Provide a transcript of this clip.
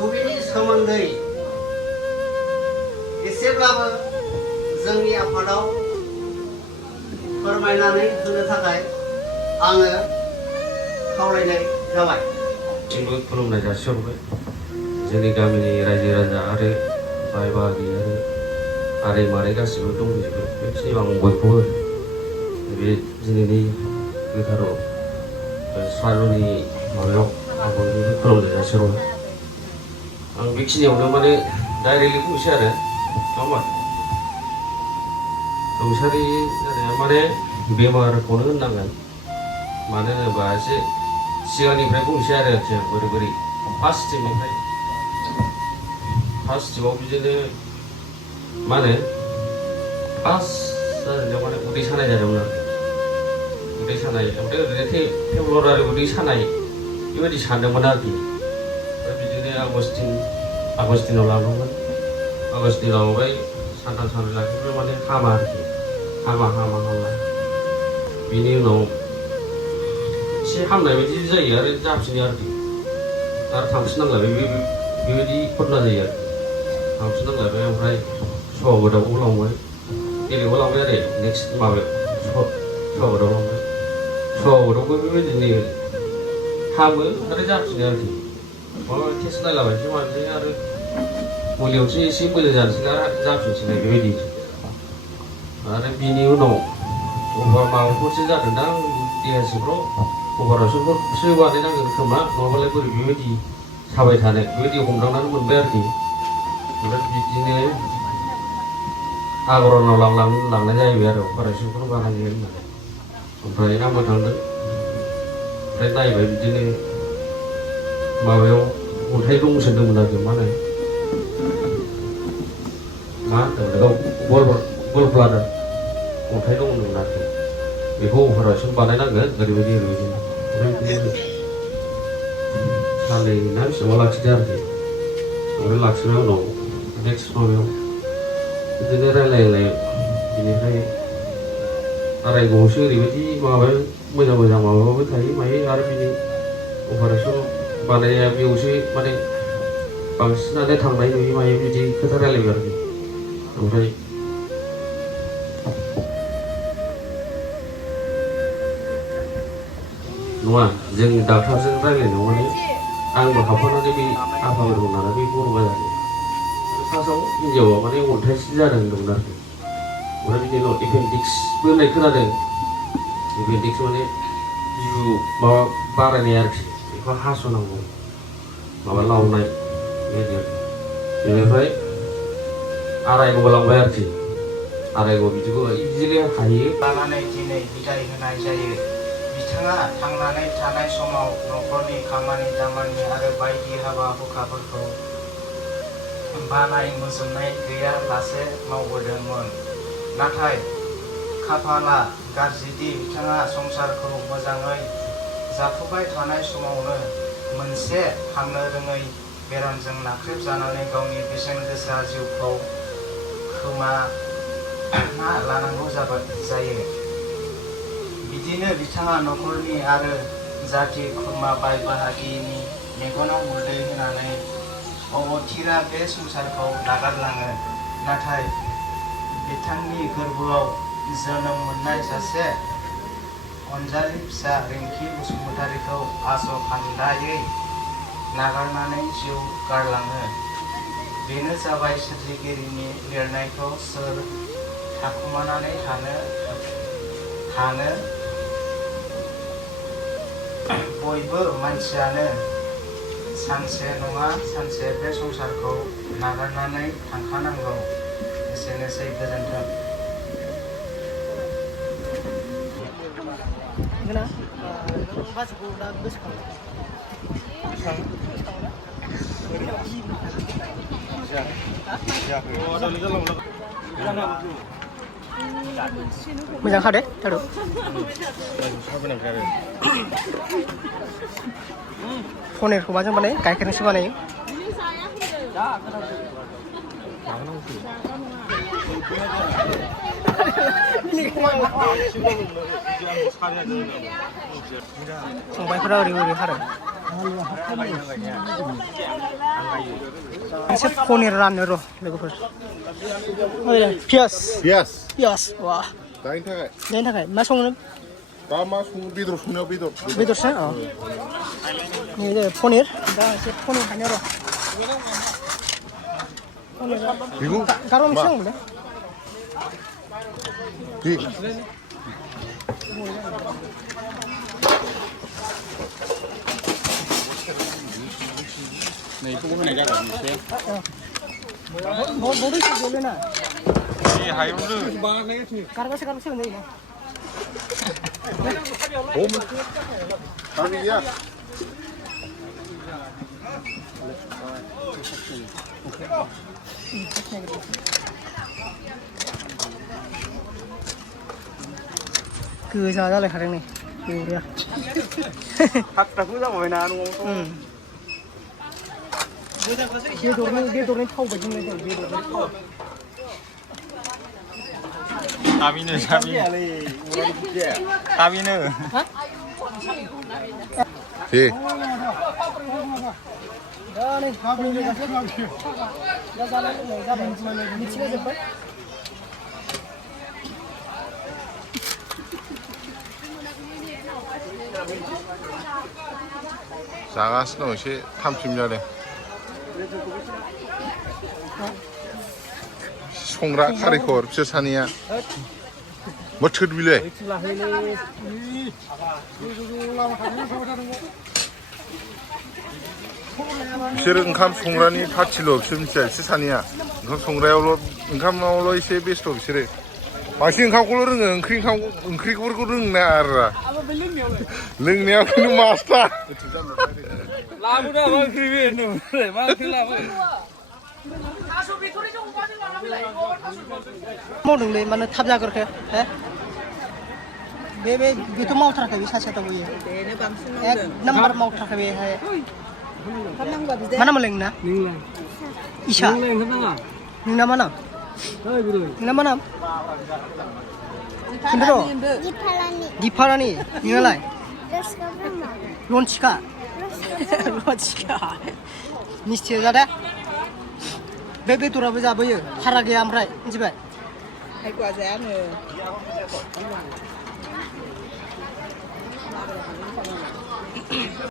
सुबिनि सोमोन्दै एसेब्लाबो जोंनि आफादाव फोरमायनानै होनो थाखाय आङो खावलायनाय जाबाय। जोंबो खुलुमनाय जासिहरबाय जोंनि गामिनि रायजो राजा आरो बाय बाहागि आरो आदै मादै गासिबो दंजोबो बेखिनि आं बयखौबो बे दिनैनि गोथार सारुनि माबायाव आं बयनिबो खुलुमनाय जासिहरबाय। आं बेखिनियावनो माने डाइरेक्टलि बुंसै आरो नङा होमबा रुंसारि जानाया माने बेमारखौनो होननांगोन। मानो होनोबा एसे सिगांनिफ्राय बुंसै आरो जों बोरै बोरै फार्स्ट स्टेपाव बिदिनो मा होनो फार्स्ट जानायाव माने उदै सानाय जादोंमोन आरो उदै सानाय ओमफ्राय ओरैनो टेम्परारि उदै सानाय बेबायदि सानदोंमोन आरोखि। ओमफ्राय बिदिनो आगस्टिनाव लाबोदोंमोन आगस्टिनाव लाबोबाय सानथाम सानब्रै लाखिबाय माने हामा आरोखि हामा बिनि उनाव एसे हामनाय बायदि जायो आरो जाफिनो आरोखि आरो थांफिननांलायबाय बेबायदि घटना जायो आरोखि थांफिननांलायबाय ओमफ्राय सौवागोदावबो लांबाय बेलेगाव लांबाय आरो नेक्स्ट माबायाव सौवागोदाव लांबाय सौवागोदावबो बेबायदिनो हामो आरो जाफिनो आरोखि माबा टेस्ट नायलाबायनोसै मानोसै आरो मुलियावसो एसे मोजां जानोसै आरो जाफिनसैलाय बेबायदि आरो बिनि उनाव अबेबा माबाफोरसो जादोंदां देहा सिंफ्राव अपारेसनफोरसो बानायनांगोन खोमा नङाबालाय बोरै बेबायदि साबाय थानो बेबायदि हमदांनानै मोनबाय आरोखि। ओमफ्राय बिदिनो आगरनाव लांनाय जाहैबाय आरो अपारेसनखौनो बानायो होननानै ओमफ्राय आंबो थांदों ओमफ्राय नायबाय बिदिनो माबायाव अन्थाइ दंसोदोंमोन आरोखि मा होनो गल ब्लाडार अन्थाइ दंमोन आरोखि बेखौ अपारेसन बानायनांगोन ओरैबायदि ओमफ्राय बिदिनो साननै ना बेसेबां लाखिदो आरोखि ओमफ्राय लाखिनाय उनाव नेक्स्ट माबायाव बिदिनो रायलाय बिनिफ्राय आरायग'आवसो ओरैबायदि माबाया मोजां माबाबाय थायो मायो आरो बिनि अपारेसन बानायनाया बेयावसो माने बांसिनानो थांनाय नुयो मायो बिदि खोथा रायलायबाय आरोखि। ओमफ्राय नङा जों डाक्टारजों रायलायनायाव माने आंबो हाबफानानै बे आफाबो दं नालाय बे बर' बाजारनि फार्स्टआव हिन्जावा माने अन्थाइसो जादों होनदोंमोन आरोखि ओमफ्राय बिनि उनाव एपेन्डिक्सबो होननाय खोनादों एपेन्डिक्स माने बिबु माबा बारायनाय आरोखि बेखौ हास'नांगौ माबा लावनाय बेबायदि आरोखि बेनिफ्राय आरायग' लांबाय आरोखि आरायग' बिदिखौ इजिलि हायो लानानै दिनै बिदाय होनाय जायो। बिथाङा थांनानै थानाय समाव न'खरनि खामानि दामानि आरो बायदि हाबा हुखाफोरखौ बानाय मोजोमनाय गैयालासे मावबोदोंमोन। नाथाय खाफाला गाज्रिदि बिथाङा संसारखौ मोजाङै जाफुबाय थानाय समावनो मोनसे हामनो रोङै बेरामजों नाख्रेबजानानै गावनि बेसेन गोसा जिउखौ खोमाना लानांगौ जायो। बिदिनो बिथाङा न'खरनि आरो जाथि खुरमा बाय बाहागिनि मेगनाव मोदै होनानै अबथिरा बे संसारखौ नागारलाङो। नाथाय बिथांनि गोरबोआव जोनोम मोननाय सासे अनजालि फिसा रिंखि बसुमतारीखौ आस'खान्दायै नागारनानै जिउ गारलाङो। बेनो जाबाय सोरजिगिरिनि लिरनायखौ सोर थाखुमानानै थानो बयबो मानसियानो सानसे नङा सानसे बे संसारखौ नागारनानै थांखानांगौ। एसेनोसै गोजोन्थों। मोजां खादे थारु पनिरखौ माजों बानायो गाइखेरजोंसो बानायो फंबायफोरा ओरै खारो एसे पनिर रानो र' लोगोफोर पियास Yes. पियास वा Dahin थाखाय बेनि थाखाय मा संनो दा मा सङो बेदर संनायाव बेदर बेदरसो अ नै पनिर दा एसे पनिर खानो र' बेखौ गारबा बेसेबां मोनदों बे नैखौबो होनाय जागोन एसे बबे सब्जियाव ना बे हायावनो गारबासो मोनजायो ना दाबि गैया गोजा जालायखादों नै एवरिया हाथफ्राखौ जाबायना न'आव बेदरनि थाव बायदि मोनलायदों बेदरनि थाव दाबिनो दे दा नै दा जानाय लोंनाय जाबाय मिथिबाय जोब्बाय जागासिनो दं एसे थामथिम जादों संग्रा खारिखर बिसोर सानैया बोथोर बिलाय बिसोर ओंखाम संग्रानि पार्टिल' बिसोर मिथिया बिसोर सानैया ओंखाम संग्रायावल' ओंखामावल' एसे बेस्थ' बिसोरो बांसिन ओंखामखौल' रोङो ओंख्रिफोरखौ रोंना आरो लोंनायाव खिन्थु मास्टार लाबोना मा ओंख्रि बे मा ओंख्रि लाबो मावदोंलै मानो थाब जागोरखो हे बेथ' मावथाराखै बे सासेया दावबोयो एक नाम्बार मावथाराखै बेहाय मा नाम मोनलाय नोंना इसा नोंना मा नाम नोंना मा नाम खिन्थु दिपारानि नोंनालाय लन्चिका मिस्थिया जादे बे बेदराबो जाबोयो हारा गैया ओमफ्राय मिथिबाय